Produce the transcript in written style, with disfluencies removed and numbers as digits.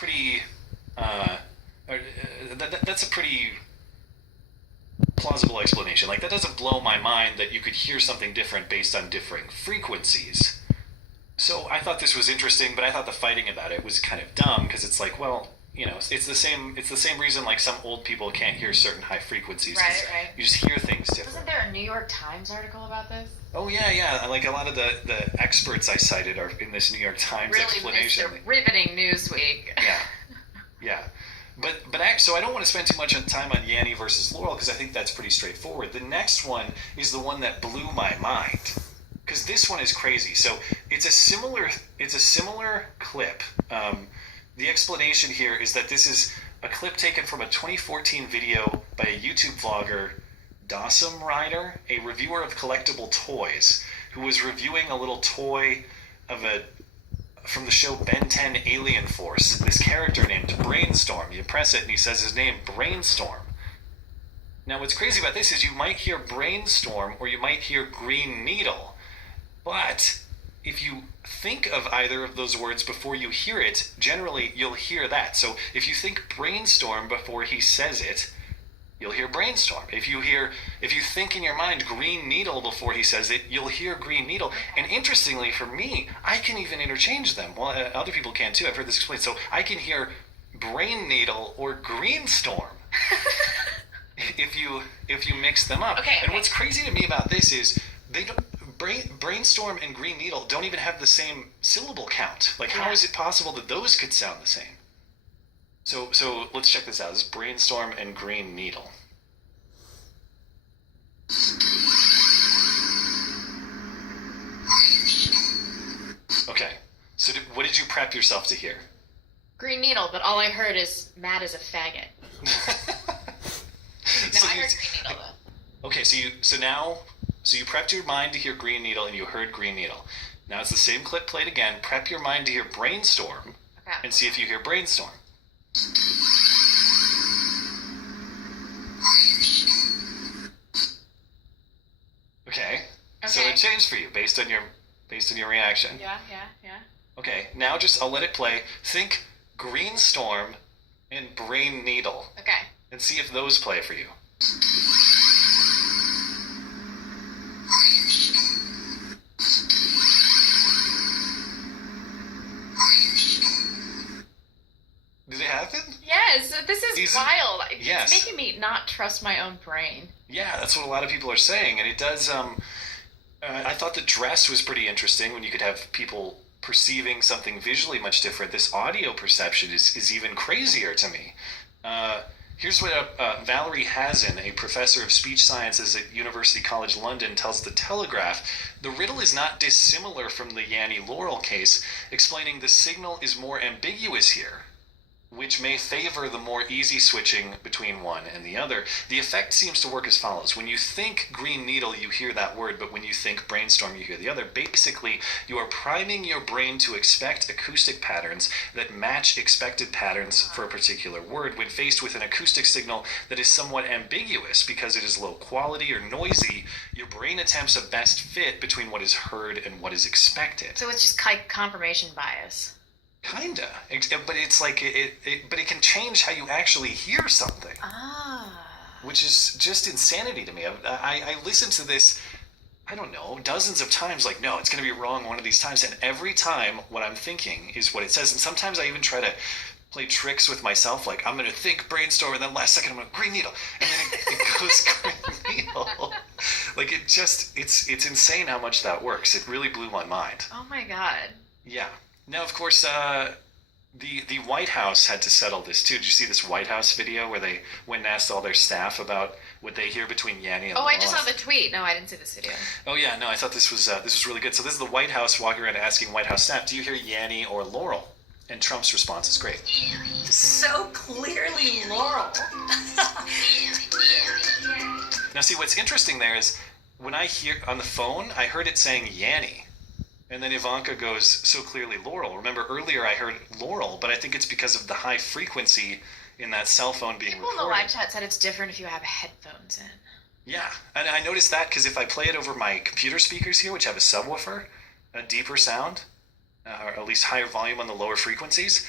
pretty that's a pretty plausible explanation. Like, that doesn't blow my mind that you could hear something different based on differing frequencies. So I thought this was interesting, but I thought the fighting about it was kind of dumb because it's like, well, it's the same. It's the same reason like some old people can't hear certain high frequencies. Right, right. You just hear things different. Wasn't there a New York Times article about this? Oh yeah, yeah. Like a lot of the experts I cited are in this New York Times really explanation. Mr. Riveting Newsweek. Yeah, yeah. So I don't want to spend too much time on Yanny versus Laurel because I think that's pretty straightforward. The next one is the one that blew my mind because this one is crazy. So it's a similar clip. The explanation here is that this is a clip taken from a 2014 video by a YouTube vlogger, Dawson Rider, a reviewer of collectible toys, who was reviewing a little toy from the show Ben 10 Alien Force, this character named Brainstorm. You press it and he says his name, Brainstorm. Now what's crazy about this is you might hear Brainstorm or you might hear Green Needle, but if you think of either of those words before you hear it, generally you'll hear that. So if you think Brainstorm before he says it, you'll hear Brainstorm. If you think in your mind Green Needle before he says it, you'll hear Green Needle. And interestingly for me, I can even interchange them. Well, other people can too. I've heard this explained. So I can hear Brain Needle or Green Storm if you mix them up. Okay. And what's crazy to me about this is Brainstorm and Green Needle don't even have the same syllable count. Like, how is it possible that those could sound the same? So let's check this out. This is Brainstorm and Green Needle. Okay. So what did you prep yourself to hear? Green Needle, but all I heard is Matt is a faggot. No, I heard Green Needle though. Okay, so you prepped your mind to hear Green Needle and you heard Green Needle. Now it's the same clip played again. Prep your mind to hear Brainstorm and see if you hear Brainstorm. Okay. So it changed for you based on your reaction. Yeah. Okay, now I'll let it play. Think Green Storm and Brain Needle. Okay. And see if those play for you. Did it happen? Yes, this is wild. Yes. It's making me not trust my own brain. Yeah, that's what a lot of people are saying, and it does. I thought the dress was pretty interesting when you could have people perceiving something visually much different. This audio perception is even crazier to me. Here's what Valerie Hazen, a professor of speech sciences at University College London, tells The Telegraph. The riddle is not dissimilar from the Yanny Laurel case, explaining the signal is more ambiguous here, which may favor the more easy switching between one and the other. The effect seems to work as follows. When you think Green Needle, you hear that word, but when you think Brainstorm, you hear the other. Basically, you are priming your brain to expect acoustic patterns that match expected patterns for a particular word. When faced with an acoustic signal that is somewhat ambiguous because it is low quality or noisy, your brain attempts a best fit between what is heard and what is expected. So it's just confirmation bias. Kinda, but it's like but it can change how you actually hear something. Which is just insanity to me. I listened to this, I don't know, dozens of times. Like, no, it's gonna be wrong one of these times, and every time what I'm thinking is what it says. And sometimes I even try to play tricks with myself. Like, I'm gonna think Brainstorm, and then last second I'm gonna Green Needle, and then it goes Green Needle. Like, it's insane how much that works. It really blew my mind. Oh my god. Yeah. Now, of course, the White House had to settle this too. Did you see this White House video where they went and asked all their staff about what they hear between Yanny and Laurel? I just saw the tweet. No, I didn't see this video. Oh yeah, no, I thought this was really good. So this is the White House walking around asking White House staff, "Do you hear Yanny or Laurel?" And Trump's response is great. So clearly Laurel. Now, see, what's interesting there is when I hear on the phone, I heard it saying Yanny. And then Ivanka goes, so clearly Laurel. Remember earlier I heard Laurel, but I think it's because of the high frequency in that cell phone being recorded. People in the live chat said it's different if you have headphones in. Yeah, and I noticed that because if I play it over my computer speakers here, which have a subwoofer, a deeper sound, or at least higher volume on the lower frequencies,